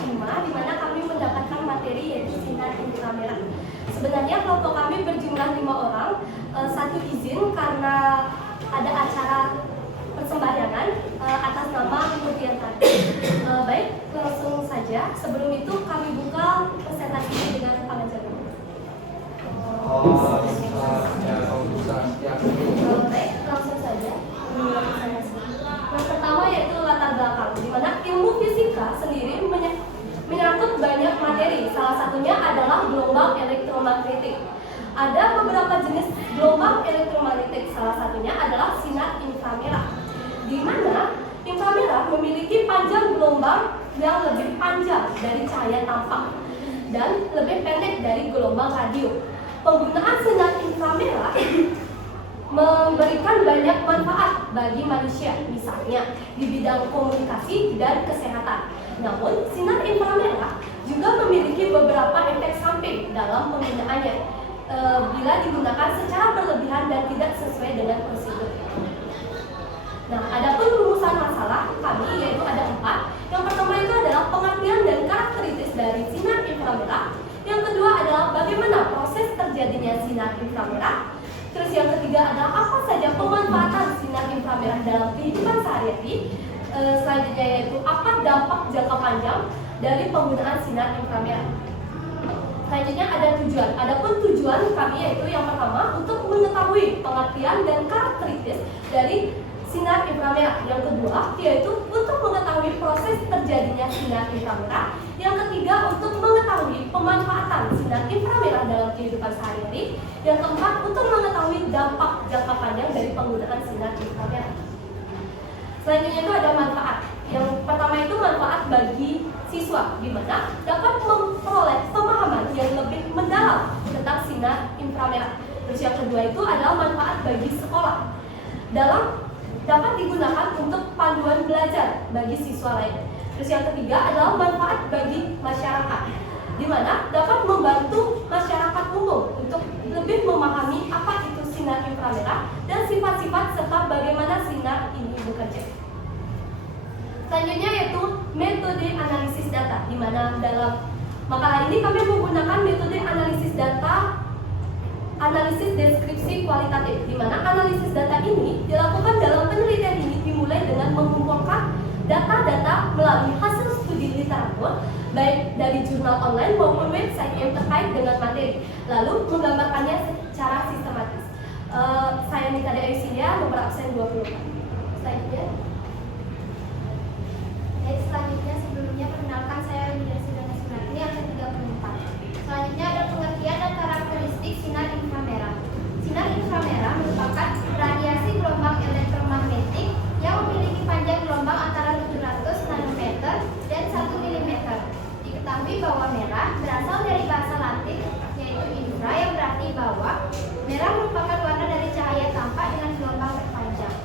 5, di mana kami mendapatkan materi yaitu sinar inframerah. Sebenarnya kelompok kami berjumlah 5 orang, satu izin karena ada acara persembahyangan atas nama kemudian tadi. Baik, langsung saja. Sebelum itu kami buka presentasi dengan pengajar. Baik, langsung saja. Yang pertama yaitu latar belakang, di mana ilmu fisika sendiri menyangkut banyak materi. Salah satunya adalah gelombang elektromagnetik. Ada beberapa jenis gelombang elektromagnetik. Salah satunya adalah sinar inframerah, di mana inframerah memiliki panjang gelombang yang lebih panjang dari cahaya tampak dan lebih pendek dari gelombang radio. Penggunaan sinar inframerah memberikan banyak manfaat bagi manusia, misalnya di bidang komunikasi dan kesehatan. Namun, sinar inframerah juga memiliki beberapa efek samping dalam penggunaannya bila digunakan secara berlebihan dan tidak sesuai dengan prosedur. Nah, adapun rumusan masalah kami yaitu ada 4. Yang pertama itu adalah pengertian dan karakteristik dari sinar inframerah. Yang kedua adalah bagaimana proses terjadinya sinar inframerah. Terus yang ketiga adalah apa saja pemanfaatan sinar inframerah dalam kehidupan sehari-hari. Selanjutnya yaitu apa dampak jangka panjang dari penggunaan sinar inframerah. Selanjutnya ada tujuan. Adapun tujuan kami yaitu yang pertama untuk mengetahui pengertian dan karakteristik dari sinar inframerah. Yang kedua yaitu untuk mengetahui proses terjadinya sinar inframerah. Yang ketiga untuk mengetahui pemanfaatan sinar inframerah dalam kehidupan sehari-hari. Yang keempat untuk mengetahui dampak jangka panjang dari penggunaan sinar inframerah. Selanjutnya itu ada manfaat. Yang pertama itu manfaat bagi siswa, di mana dapat memperoleh pemahaman yang lebih mendalam tentang sinar inframerah. Terus yang kedua itu adalah manfaat bagi sekolah, dapat digunakan untuk panduan belajar bagi siswa lain. Terus yang ketiga adalah manfaat bagi masyarakat, di mana dapat membantu masyarakat umum untuk lebih memahami apa itu sinar inframerah dan sifat-sifat serta bagaimana sinar ini bekerja. Selanjutnya yaitu metode analisis data, di mana dalam makalah ini kami menggunakan metode analisis data, analisis deskripsi kualitatif, di mana analisis data ini dilakukan dalam penelitian ini dimulai dengan mengumpulkan data-data melalui hasil studi literatur, baik dari jurnal online maupun website yang terkait dengan materi, lalu menggambarkannya secara sistematis. Saya Nita Deisilia, nomor absen 24. Selanjutnya. Selanjutnya sebelumnya perkenalkan saya Nida Sudana Surat, ini absen 34. Selanjutnya ada pengertian dan karakteristik sinar inframerah. Sinar inframerah merupakan radiasi gelombang elektromagnetik yang memiliki panjang gelombang antara 700 nanometer dan 1 mm. Diketahui bahwa merah berasal dari bahasa Latin yaitu infra yang berarti bawah. Merah merupakan warna dari cahaya tampak dengan gelombang terpanjang.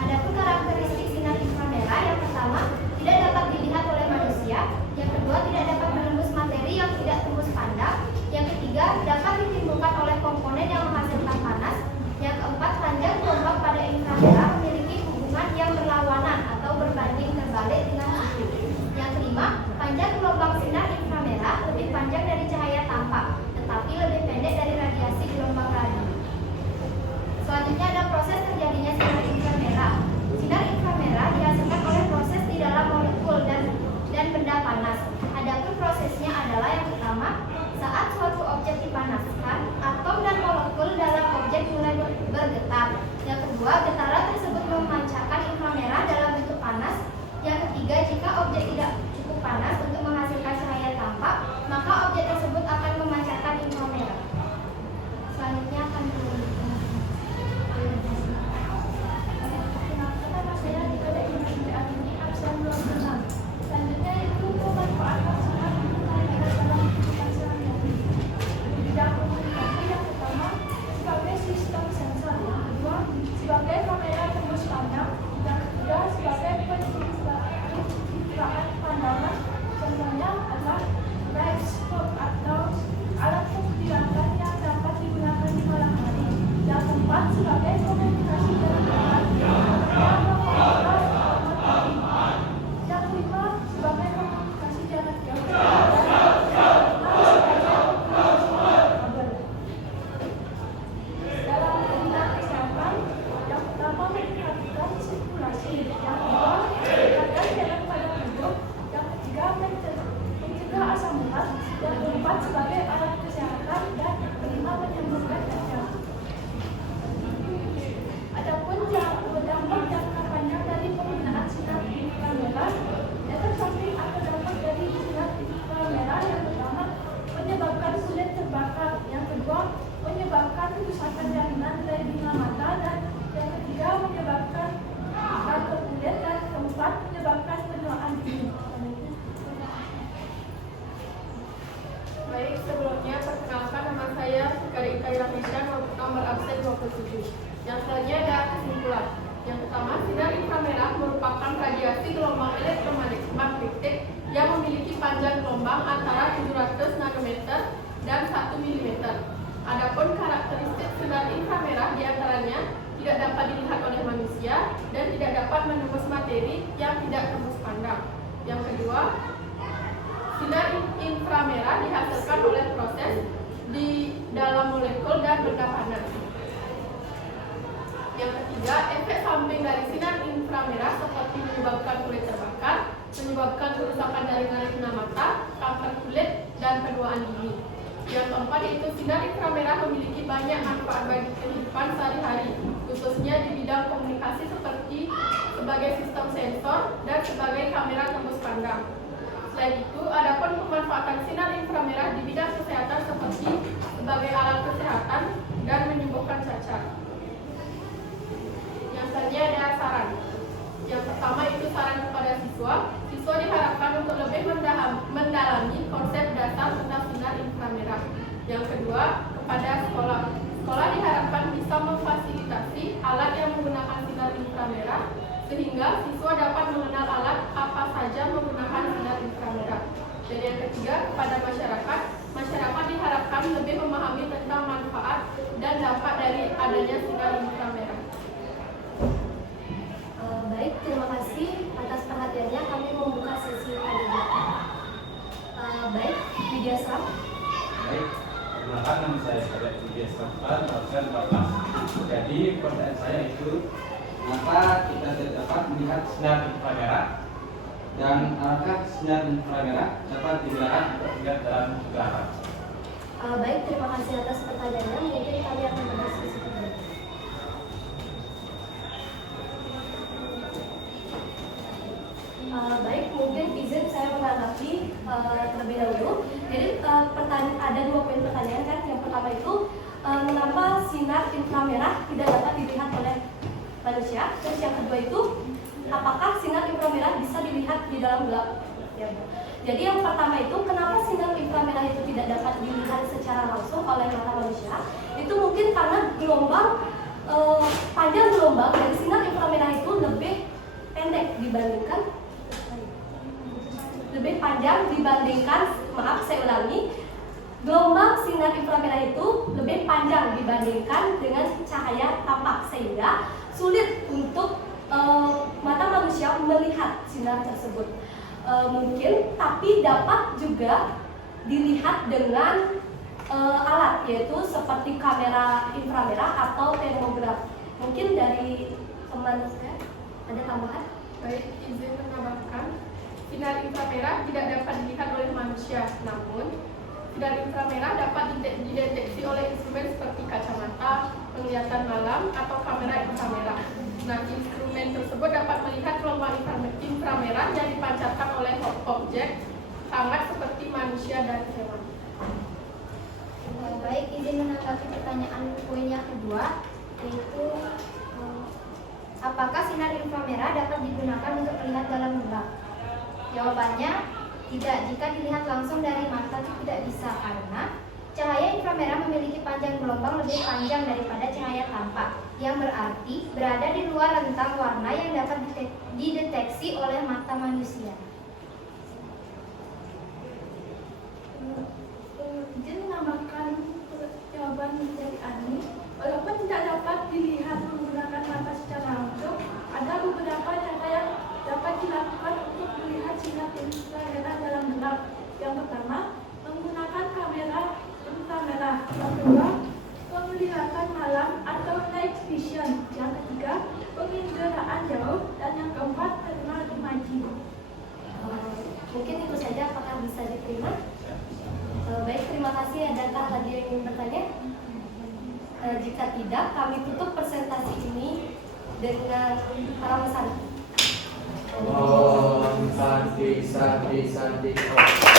Adapun karakteristik sinar inframerah, yang pertama tidak dapat dilihat oleh manusia, yang kedua tidak dapat menembus materi yang tidak tembus pandang, yang ketiga dapat ditimbulkan oleh komponen yang menghasilkan panas, yang keempat panjang gelombang pada inframerah memiliki hubungan yang berlawanan atau berbanding terbalik dengan suhu. Yang kelima, panjang gelombang sinar inframerah lebih panjang dari cahaya tampak, tetapi lebih pendek dari radiasi gelombang konsentrasi. Yang kedua, meningkatkan jarak pandang hidup. Yang ketiga, mencegah asam urat. Yang keempat, sebagai alat kesehatan. Dan kelima, menyembuhkan cacar. Adapun dampak jangka panjang dari penggunaan sinar inframerah, efek samping atau dampak dari sinar inframerah yang pertama menyebabkan kulit terbakar, yang kedua menyebabkan kerusakan jaringan retina mata, dan yang ketiga menyebabkan kanker kulit, dan keempat menyebabkan penuaan dini. Baik, sebelumnya perkenalkan nama saya Fikari Ikaira Misha, nomor absen 27. Yang selanjutnya ada kesimpulan. Yang pertama, sinar inframerah merupakan radiasi gelombang elektromagnetik yang memiliki panjang gelombang antara 700 nanometer dan 1 mm. Adapun karakteristik sinar inframerah diantaranya tidak dapat dilihat oleh manusia dan tidak dapat menembus materi yang tidak tembus pandang. Yang kedua, sinar inframerah dihasilkan oleh proses di dalam molekul dan benda panas. Yang ketiga, efek samping dari sinar inframerah seperti menyebabkan kulit terbakar, menyebabkan kerusakan jaringan retina mata, kanker kulit, dan penuaan dini. Yang keempat yaitu sinar inframerah memiliki banyak manfaat bagi kehidupan sehari-hari, khususnya di bidang komunikasi seperti sebagai sistem sensor dan sebagai kamera tembus pandang. Selain itu, adapun pemanfaatan sinar inframerah di bidang kesehatan seperti sebagai alat kesehatan dan menyembuhkan cacar. Yang selanjutnya ada saran. Yang pertama itu saran kepada siswa. Siswa diharapkan untuk lebih mendalami konsep dasar tentang sinar inframerah. Yang kedua, kepada sekolah. Sekolah diharapkan bisa memfasilitasi alat yang menggunakan sinar inframerah sehingga siswa dapat mengenal alat apa saja menggunakan sinar inframerah. Dan yang ketiga, kepada masyarakat. Masyarakat diharapkan lebih memahami tentang manfaat dan dampak dari adanya sinar inframerah. Baik, terima kasih atas perhatiannya. Kami membuka sesi tanya. Baik, Widya Sam. Baik, perkenalkan nama saya Widya Sam, dosen Bapak. Jadi pertanyaan saya itu, mengapa kita tidak dapat melihat sinar inframerah dan apakah sinar inframerah dapat digunakan untuk melihat dalam udara? Baik, terima kasih atas pertanyaannya. Mungkin kami akan berdiskusi kembali. Baik, mungkin izin saya menanggapi terlebih dahulu. Jadi ada dua poin pertanyaan kan. Yang pertama itu mengapa sinar inframerah tidak dapat dilihat oleh manusia. Terus yang kedua itu apakah sinar inframerah bisa dilihat di dalam gelap. Ya, jadi yang pertama itu kenapa sinar inframerah itu tidak dapat dilihat secara langsung oleh mata manusia. Itu mungkin karena panjang gelombang dari sinar inframerah itu lebih pendek dibandingkan saya ulangi, gelombang sinar inframerah itu lebih panjang dibandingkan dengan cahaya tampak sehingga sulit untuk mata manusia melihat sinar tersebut. Mungkin tapi dapat juga dilihat dengan alat yaitu seperti kamera inframerah atau termograf. Mungkin dari teman saya ada tambahan? Baik, izin menambahkan, sinar inframerah tidak dapat dilihat oleh manusia, namun sinar inframerah dapat dideteksi oleh instrumen seperti kacamata, penglihatan malam, atau kamera inframerah. Nah, instrumen tersebut dapat melihat gelombang inframerah yang dipancarkan oleh objek hangat seperti manusia dan hewan. Baik, izin menanggapi pertanyaan poin yang kedua, yaitu apakah sinar inframerah dapat digunakan untuk melihat dalam gelap? Jawabannya tidak. Jika dilihat langsung dari mata itu tidak bisa, karena cahaya inframerah memiliki panjang gelombang lebih panjang daripada cahaya tampak, yang berarti berada di luar rentang warna yang dapat dideteksi oleh mata manusia. Izin menambahkan jawaban dari Ani. Walaupun tidak dapat dilihat menggunakan mata secara langsung, ada beberapa cara yang dapat dilakukan untuk melihat sinar inframerah dalam gelap. Yang pertama, menggunakan kamera inframerah. Yang kedua, penglihatan malam atau night vision. Yang ketiga, penginderaan jauh. Jika tidak, kami tutup presentasi ini dengan para pesan. Om Santi Santi Santi Om.